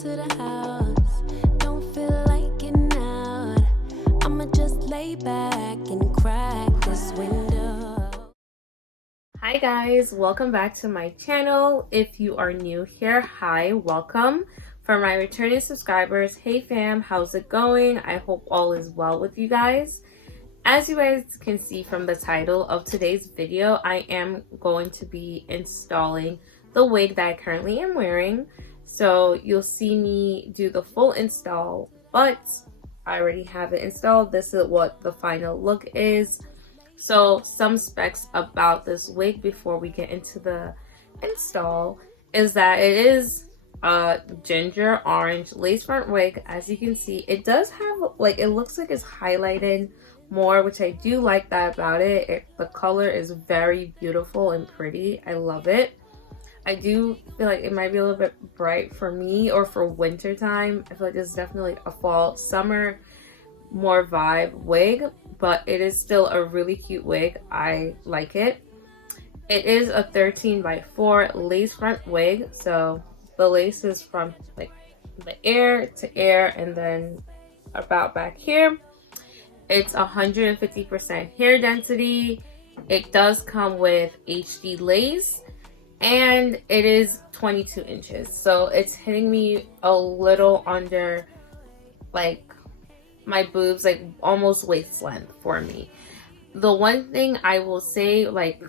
to the house. Don't feel like getting out. I'ma just lay back and crack this window. Hi guys, welcome back to my channel. If you are new here, hi, welcome. For my returning subscribers, hey fam, how's it going? I hope all is well with you guys. As you guys can see from the title of today's video, I am going to be installing the wig that I currently am wearing. So you'll see me do the full install, but I already have it installed. This is what the final look is. So some specs about this wig before we get into the install is that it is a ginger orange lace front wig. As you can see, it does have, like, it looks like it's highlighted more, which I do like that about it. The color is very beautiful and pretty. I love it. I do feel like it might be a little bit bright for me, or for winter time. I feel like it's definitely a fall summer more vibe wig, but it is still a really cute wig. I like it. It is a 13x4 lace front wig, so the lace is from like the ear to ear and then about back here. It's 150% hair density. It does come with HD lace, and it is 22 inches. So it's hitting me a little under like my boobs, like almost waist length for me. The one thing I will say, like,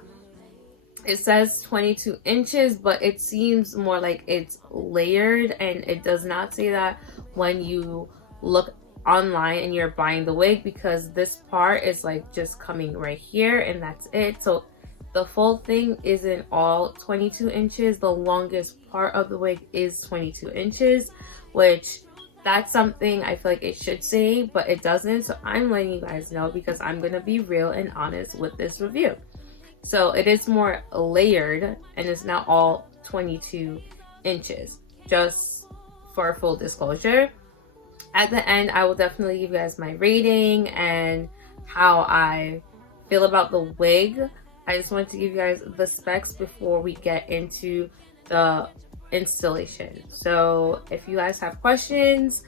it says 22 inches, but it seems more like it's layered, and it does not say that when you look online and you're buying the wig, because this part is like just coming right here and that's it. So the full thing isn't all 22 inches. The longest part of the wig is 22 inches, which that's something I feel like it should say, but it doesn't. So I'm letting you guys know because I'm going to be real and honest with this review. So it is more layered, and it's not all 22 inches, just for full disclosure. At the end, I will definitely give you guys my rating and how I feel about the wig. I just wanted to give you guys the specs before we get into the installation. So if you guys have questions,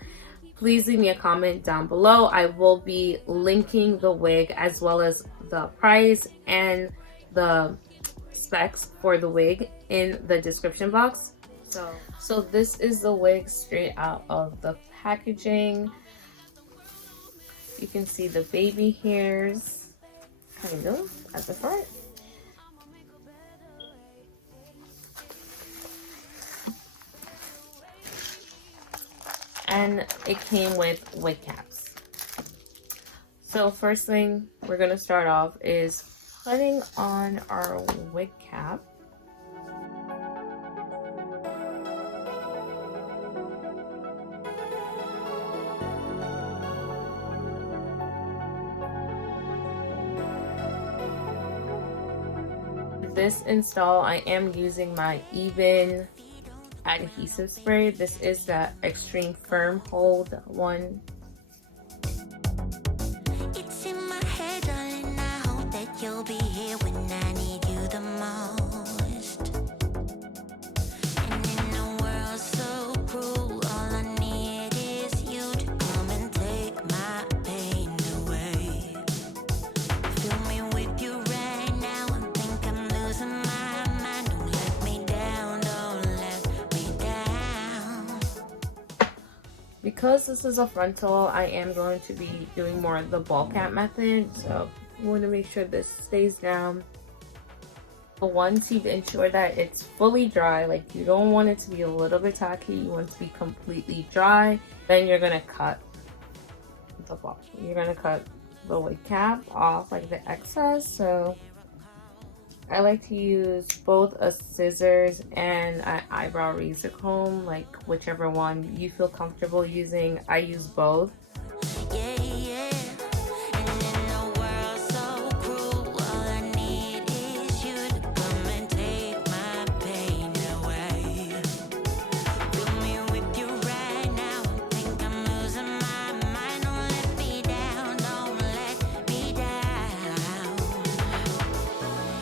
please leave me a comment down below. I will be linking the wig as well as the price and the specs for the wig in the description box. So this is the wig straight out of the packaging. You can see the baby hairs kind of at the front. And it came with wig caps. So first thing we're gonna start off is putting on our wig cap. This install, I am using my Even adhesive spray. This is the extreme firm hold one. It's in my head, darling. I hope that you'll be here when I need you the most. And in a world so cruel, all I need is you to come and take my pain away. Fill me with you right now. I think I'm losing my mind. Don't let me down, don't let me down. Because this is a frontal, I am going to be doing more of the ball cap method, so you want to make sure this stays down. But once you ensure that it's fully dry, like you don't want it to be a little bit tacky, you want it to be completely dry, then you're going to cut the ball. You're going to cut the wig cap off, like the excess. So I like to use both a scissors and an eyebrow razor comb, like whichever one you feel comfortable using. I use both. Yeah, yeah. And in a world so cruel, all I need is you to come and take my pain away. Fill me with you right now. I think I'm losing my mind. Don't let me down, don't let me down.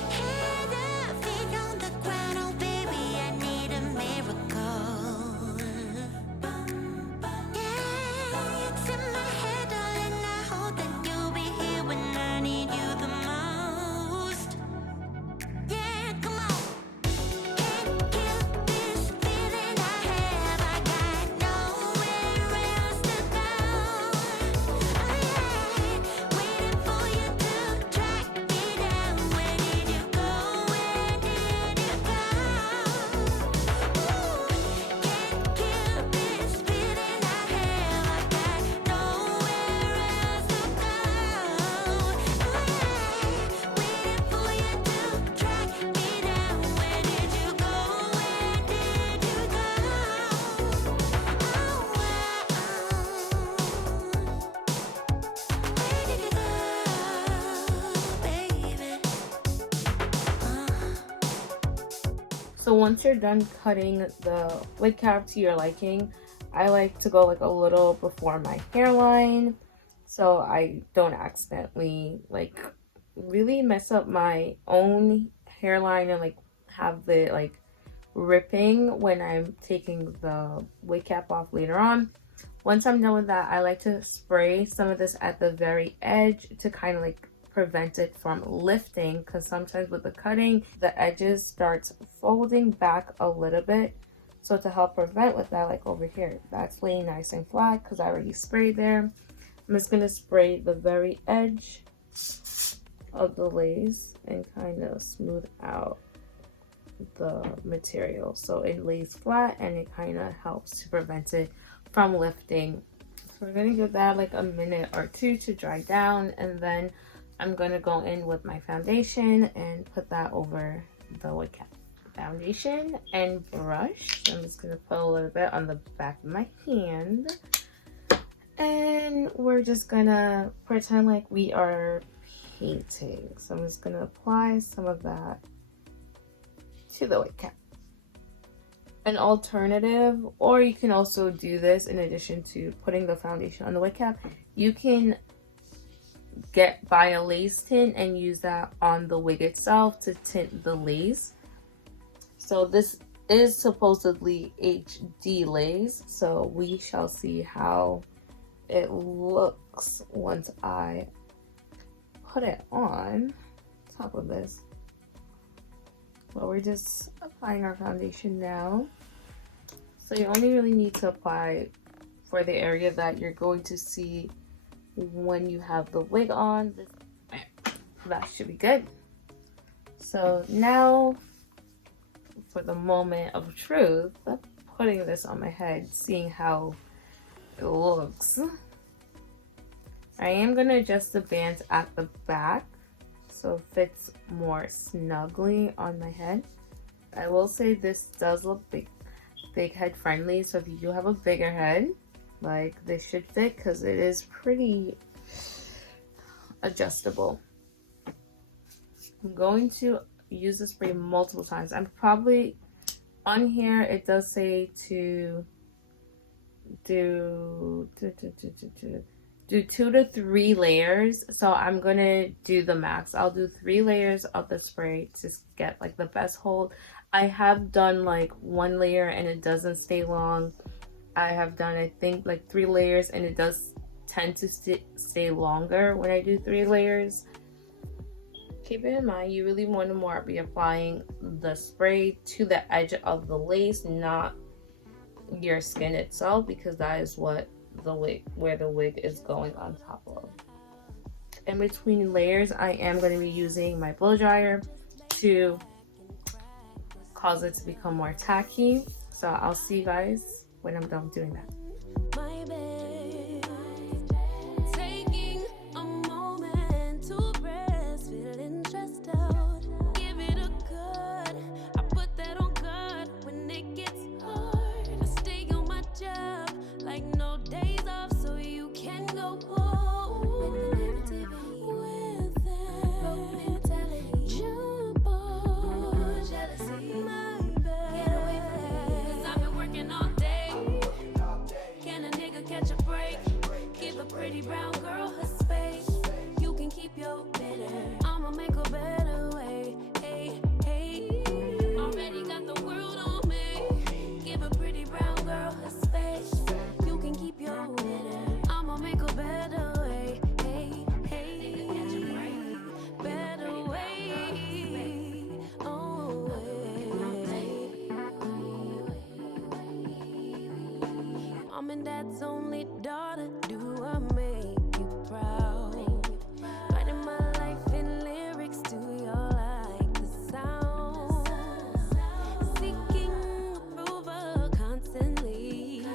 Head up, feet on the ground, oh baby, I need a miracle. So once you're done cutting the wig cap to your liking, I like to go like a little before my hairline so I don't accidentally like really mess up my own hairline and like have the like ripping when I'm taking the wig cap off later on. Once I'm done with that, I like to spray some of this at the very edge to kind of like prevent it from lifting, because sometimes with the cutting the edges starts folding back a little bit. So to help prevent with that, like over here, that's laying nice and flat because I already sprayed there. I'm just going to spray the very edge of the lace and kind of smooth out the material so it lays flat and it kind of helps to prevent it from lifting. So we're going to give that like a minute or two to dry down, and then I'm going to go in with my foundation and put that over the wig cap. Foundation and brush. I'm just going to put a little bit on the back of my hand, and we're just going to pretend like we are painting. So I'm just going to apply some of that to the wig cap. An alternative, or you can also do this in addition to putting the foundation on the wig cap, you can buy a lace tint and use that on the wig itself to tint the lace. So this is supposedly HD lace, so we shall see how it looks once I put it on top of this. Well, we're just applying our foundation now. So you only really need to apply for the area that you're going to see when you have the wig on. That should be good. So now for the moment of truth, putting this on my head, seeing how it looks. I am going to adjust the bands at the back so it fits more snugly on my head. I will say this does look big head friendly, so if you do have a bigger head, like this should fit because it is pretty adjustable. I'm going to use the spray multiple times. I'm probably on here, it does say to do 2 to 3 layers, so I'm gonna do the max. I'll do 3 layers of the spray to get like the best hold. I have done like 1 layer and it doesn't stay long. I have done, I think, like 3 layers and it does tend to stay longer when I do 3 layers. Keep it in mind, you really want to more be applying the spray to the edge of the lace, not your skin itself, because that is what the wig, where the wig is going on top of. In between layers, I am going to be using my blow dryer to cause it to become more tacky. So I'll see you guys when I'm done doing that. Brown girl her space. You can keep your bitter. I'ma make a better way. Hey, hey. Already got the world on me. Give a pretty brown girl her space. You can keep your bitter. I'ma make a better way. Hey, hey. Better way. Oh, Mom and Dad's only daughter. Do I make you proud? Writing my life in lyrics, do you like the sound? Seeking approval constantly.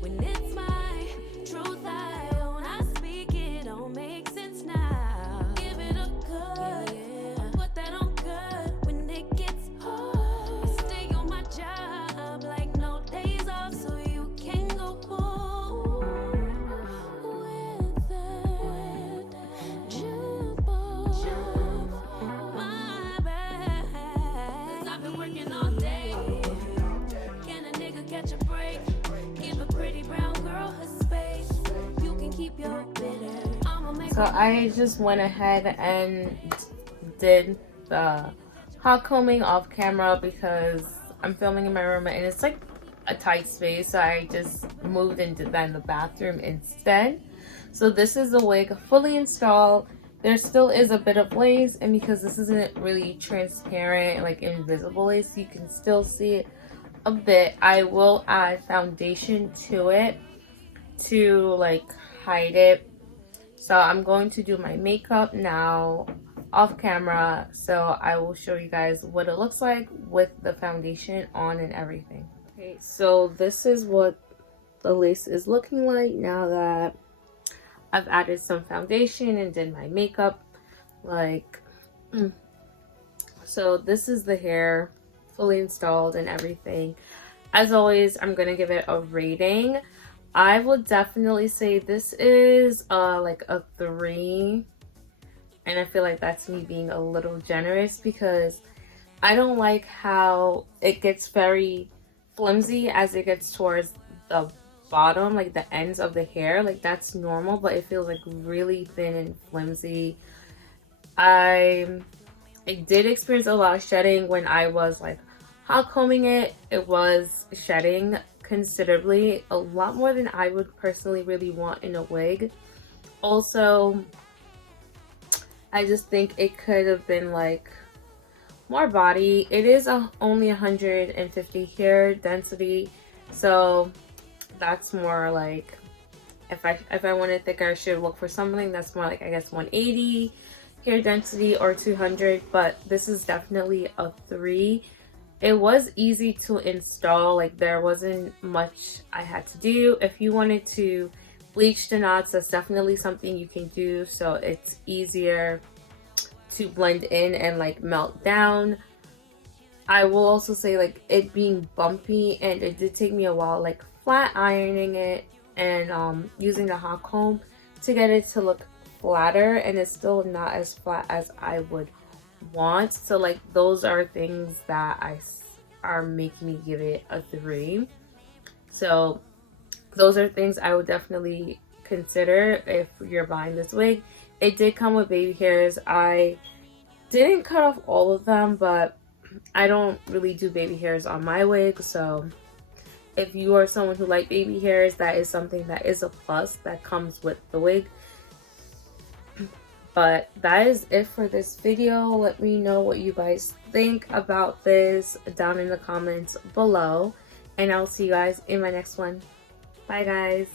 When it's my truth I own, I speak, it don't make sense now. Give it a cut, yeah. Put that on cut when it gets hard. I stay on my job like no days off, so you can go pull. So I just went ahead and did the hot combing off camera because I'm filming in my room and it's like a tight space, so I just moved and did that in the bathroom instead. So this is the wig fully installed. There still is a bit of lace, and because this isn't really transparent, like invisible lace, you can still see it a bit. I will add foundation to it to like hide it. So I'm going to do my makeup now off camera, so I will show you guys what it looks like with the foundation on and everything. Okay, so this is what the lace is looking like now that I've added some foundation and did my makeup. Like, so this is the hair fully installed and everything. As always, I'm gonna give it a rating. I would definitely say this is like a 3, and I feel like that's me being a little generous because I don't like how it gets very flimsy as it gets towards the bottom, like the ends of the hair. Like that's normal, but it feels like really thin and flimsy. I did experience a lot of shedding when I was like hot combing it. It was shedding considerably, a lot more than I would personally really want in a wig. Also, I just think it could have been like more body. It is only 150 hair density, so that's more like if I wanted thicker, I should look for something that's more like, I guess, 180 hair density or 200, but this is definitely a 3. It was easy to install, like there wasn't much I had to do. If you wanted to bleach the knots, that's definitely something you can do, so it's easier to blend in and like melt down. I will also say, like, it being bumpy, and it did take me a while like flat ironing it and using the hot comb to get it to look flatter, and it's still not as flat as I would want. So like those are things that are making me give it a 3. So those are things I would definitely consider if you're buying this wig. It did come with baby hairs. I didn't cut off all of them, but I don't really do baby hairs on my wig, so if you are someone who likes baby hairs, that is something that is a plus that comes with the wig. But that is it for this video. Let me know what you guys think about this down in the comments below, and I'll see you guys in my next one. Bye guys.